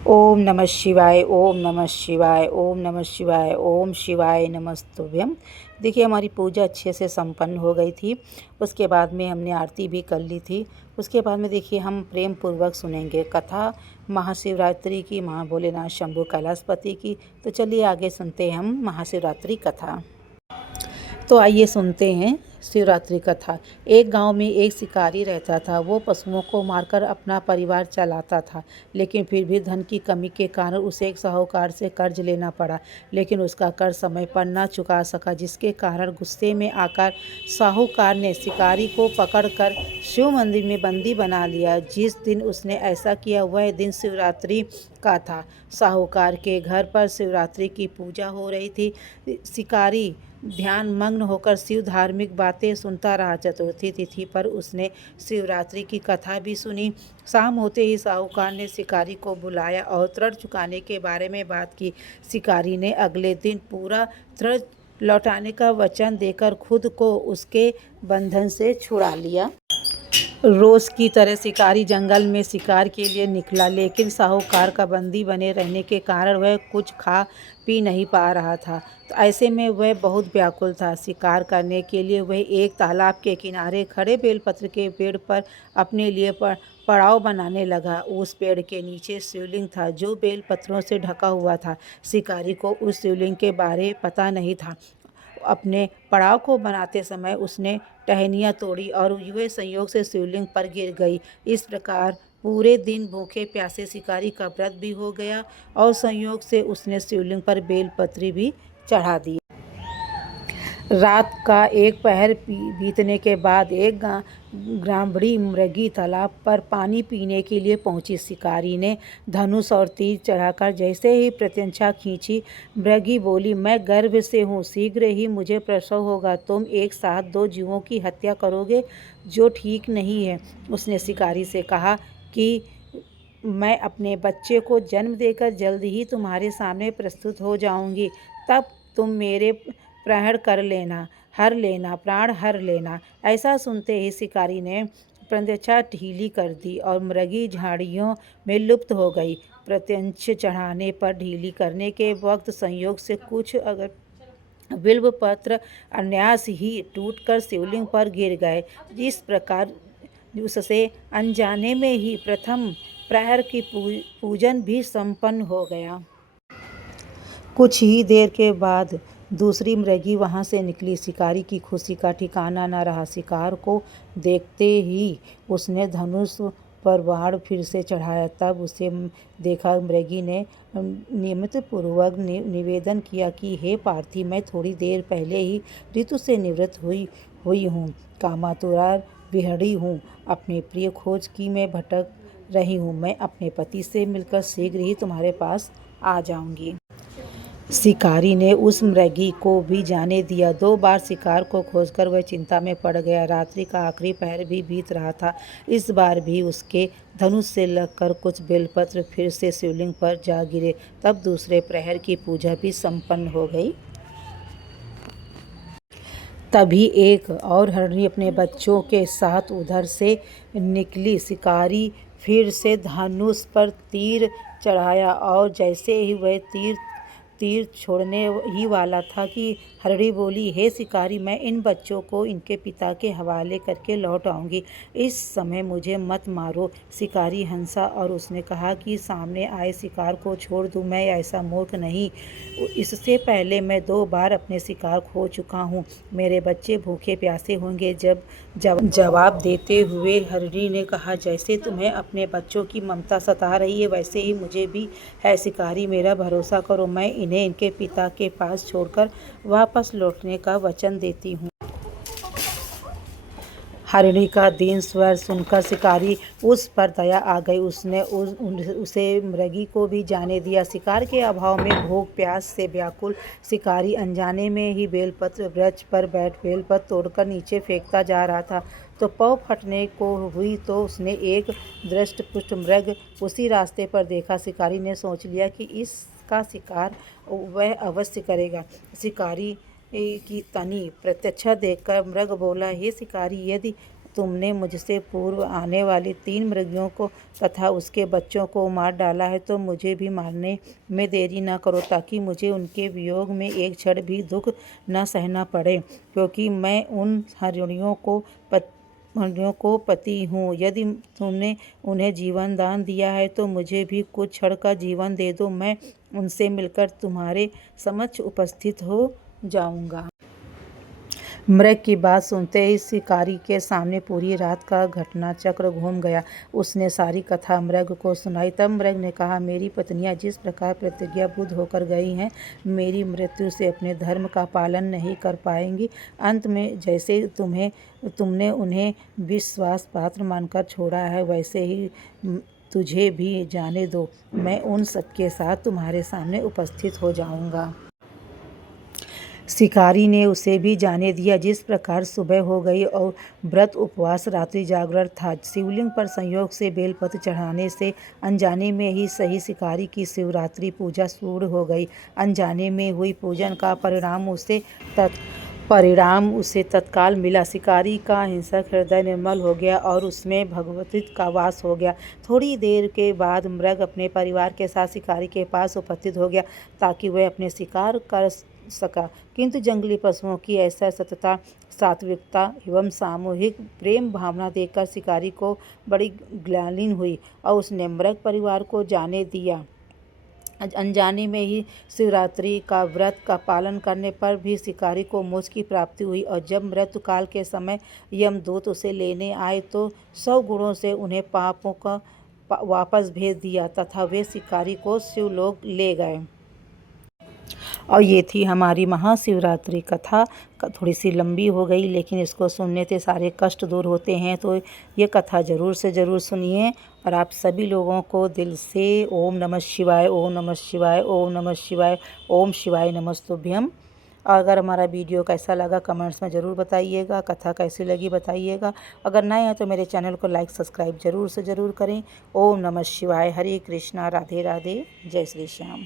ओम नमः शिवाय, ओम नमः शिवाय, ओम नमः शिवाय, ओम शिवाय नमस्तुभ्यम। देखिए, हमारी पूजा अच्छे से संपन्न हो गई थी। उसके बाद में हमने आरती भी कर ली थी। उसके बाद में देखिए हम प्रेम पूर्वक सुनेंगे कथा महाशिवरात्रि की, महा भोलेनाथ शंभू कैलाशपति की। तो चलिए आगे सुनते हैं हम महाशिवरात्रि कथा। तो आइए सुनते हैं शिवरात्रि कथा। एक गांव में एक शिकारी रहता था। वो पशुओं को मारकर अपना परिवार चलाता था, लेकिन फिर भी धन की कमी के कारण उसे एक साहूकार से कर्ज लेना पड़ा। लेकिन उसका कर्ज समय पर न चुका सका, जिसके कारण गुस्से में आकर साहूकार ने शिकारी को पकड़कर शिव मंदिर में बंदी बना लिया। जिस दिन उसने ऐसा किया वह दिन शिवरात्रि का था। साहूकार के घर पर शिवरात्रि की पूजा हो रही थी। शिकारी ध्यान मग्न होकर शिव धार्मिक बातें सुनता रहा। चतुर्थी तिथि पर उसने शिवरात्रि की कथा भी सुनी। शाम होते ही साहूकार ने शिकारी को बुलाया और ऋण चुकाने के बारे में बात की। शिकारी ने अगले दिन पूरा ऋण लौटाने का वचन देकर खुद को उसके बंधन से छुड़ा लिया। रोज की तरह शिकारी जंगल में शिकार के लिए निकला, लेकिन साहूकार का बंदी बने रहने के कारण वह कुछ खा पी नहीं पा रहा था। तो ऐसे में वह बहुत व्याकुल था। शिकार करने के लिए वह एक तालाब के किनारे खड़े बेलपत्र के पेड़ पर अपने लिए पड़ाव बनाने लगा। उस पेड़ के नीचे शिवलिंग था, जो बेलपत्रों से ढका हुआ था। शिकारी को उस शिवलिंग के बारे पता नहीं था। अपने पड़ाव को बनाते समय उसने टहनियाँ तोड़ी और यूं संयोग से शिवलिंग पर गिर गई। इस प्रकार पूरे दिन भूखे प्यासे शिकारी का व्रत भी हो गया और संयोग से उसने शिवलिंग पर बेलपत्री भी चढ़ा दी। रात का एक पहर बीतने के बाद एक ग्रामीणी मृगी तालाब पर पानी पीने के लिए पहुंची। शिकारी ने धनुष और तीर चढ़ाकर जैसे ही प्रत्यंचा खींची, मृगी बोली, मैं गर्भ से हूँ, शीघ्र ही मुझे प्रसव होगा। तुम एक साथ दो जीवों की हत्या करोगे, जो ठीक नहीं है। उसने शिकारी से कहा कि मैं अपने बच्चे को जन्म देकर जल्द ही तुम्हारे सामने प्रस्तुत हो जाऊंगी। तब तुम मेरे प्राण हर लेना। ऐसा सुनते ही शिकारी ने प्रत्यंचा ढीली कर दी और मृगी झाड़ियों में लुप्त हो गई। प्रत्यंच चढ़ाने पर ढीली करने के वक्त संयोग से कुछ अगर बिल्व पत्र अनायास ही टूटकर शिवलिंग पर गिर गए। जिस प्रकार उससे अनजाने में ही प्रथम प्रहर की पूजन भी संपन्न हो गया। कुछ ही देर के बाद दूसरी मृगी वहां से निकली। शिकारी की खुशी का ठिकाना न रहा। शिकार को देखते ही उसने धनुष पर बाण फिर से चढ़ाया। तब उसे देखा मृगी ने नियमित पूर्वक निवेदन किया कि हे पार्थी, मैं थोड़ी देर पहले ही ऋतु से निवृत्त हुई हूँ। कामातुर विहड़ी हूँ। अपने प्रिय खोज की मैं भटक रही हूँ। मैं अपने पति से मिलकर शीघ्र ही तुम्हारे पास आ जाऊंगी। शिकारी ने उस मृगी को भी जाने दिया। 2 बार शिकार को खोजकर वह चिंता में पड़ गया। रात्रि का आखिरी पहर भी बीत रहा था। इस बार भी उसके धनुष से लगकर कुछ बेलपत्र फिर से शिवलिंग पर जा गिरे। तब दूसरे प्रहर की पूजा भी संपन्न हो गई। तभी एक और हरिणी अपने बच्चों के साथ उधर से निकली। शिकारी फिर से धनुष पर तीर चढ़ाया और जैसे ही वह तीर छोड़ने ही वाला था कि हरिणी बोली, हे शिकारी, मैं इन बच्चों को इनके पिता के हवाले करके लौट आऊंगी। इस समय मुझे मत मारो। शिकारी हंसा और उसने कहा कि सामने आए शिकार को छोड़ दूं, मैं ऐसा मूर्ख नहीं। इससे पहले मैं 2 बार अपने शिकार खो चुका हूँ। मेरे बच्चे भूखे प्यासे होंगे। जवाब देते हुए हरिणी ने कहा, जैसे तुम्हें अपने बच्चों की ममता सता रही है, वैसे ही मुझे भी है। शिकारी, मेरा भरोसा करो, मैं इन्हें इनके पिता के पास छोड़कर वापस लौटने का वचन देती हूँ। हरिणी का दीन स्वर सुनकर शिकारी उस पर दया आ गई। उसने उसे मृगी को भी जाने दिया। शिकार के अभाव में भूख प्यास से व्याकुल शिकारी अनजाने में ही बेलपत्र वृक्ष पर बैठ बेलपत्र तोड़कर नीचे फेंकता जा रहा था। तो पौ फटने को हुई तो उसने एक दृष्टपुष्ट मृग उसी रास्ते पर देखा। शिकारी ने सोच लिया कि इसका शिकार वह अवश्य करेगा। शिकारी की तनी प्रत्यक्ष देखकर मृग बोला, हे शिकारी, यदि तुमने मुझसे पूर्व आने वाली 3 मृगियों को तथा उसके बच्चों को मार डाला है, तो मुझे भी मारने में देरी न करो, ताकि मुझे उनके वियोग में एक क्षण भी दुख न सहना पड़े, क्योंकि मैं उन हरिणियों को पति हूँ। यदि तुमने उन्हें जीवन दान दिया है, तो मुझे भी कुछ क्षण का जीवन दे दो, मैं उनसे मिलकर तुम्हारे समक्ष उपस्थित हो जाऊँगा। मृग की बात सुनते ही शिकारी के सामने पूरी रात का घटनाचक्र घूम गया। उसने सारी कथा मृग को सुनाई। तब मृग ने कहा, मेरी पत्नियां जिस प्रकार प्रतिज्ञाबद्ध होकर गई हैं, मेरी मृत्यु से अपने धर्म का पालन नहीं कर पाएंगी। अंत में जैसे तुमने उन्हें विश्वास पात्र मानकर छोड़ा है, वैसे ही तुझे भी जाने दो। मैं उन सबके साथ तुम्हारे सामने उपस्थित हो जाऊंगा। शिकारी ने उसे भी जाने दिया। जिस प्रकार सुबह हो गई और व्रत उपवास रात्रि जागरण था। शिवलिंग पर संयोग से बेलपत्र चढ़ाने से अनजाने में ही सही शिकारी की शिवरात्रि पूजा शुरू हो गई। अनजाने में हुई पूजन का परिणाम उसे तत्काल मिला। शिकारी का हिंसक हृदय निर्मल हो गया और उसमें भगवती का वास हो गया। थोड़ी देर के बाद मृग अपने परिवार के साथ शिकारी के पास उपस्थित हो गया, ताकि वह अपने शिकार कर सका। किंतु जंगली पशुओं की ऐसा सतता, सात्विकता एवं सामूहिक प्रेम भावना देखकर शिकारी को बड़ी ग्लानि हुई और उसने मृग परिवार को जाने दिया। अनजाने में ही शिवरात्रि का व्रत का पालन करने पर भी शिकारी को मोक्ष की प्राप्ति हुई। और जब मृत्यु काल के समय यमदूत उसे लेने आए, तो 100 गुणों से उन्हें पापों का वापस भेज दिया तथा वे शिकारी को शिवलोक ले गए। और ये थी हमारी महाशिवरात्रि कथा। थोड़ी सी लंबी हो गई, लेकिन इसको सुनने से सारे कष्ट दूर होते हैं। तो ये कथा ज़रूर से ज़रूर सुनिए। और आप सभी लोगों को दिल से ओम नमः शिवाय, ओम नमः शिवाय, ओम नमः शिवाय, ओम शिवाय नमस्तुभ्यम। और अगर हमारा वीडियो कैसा लगा कमेंट्स में ज़रूर बताइएगा। कथा कैसी लगी बताइएगा। अगर नए हैं तो मेरे चैनल को लाइक सब्सक्राइब ज़रूर से ज़रूर करें। ओम नमः शिवाय। हरे कृष्णा। राधे राधे। जय श्री श्याम।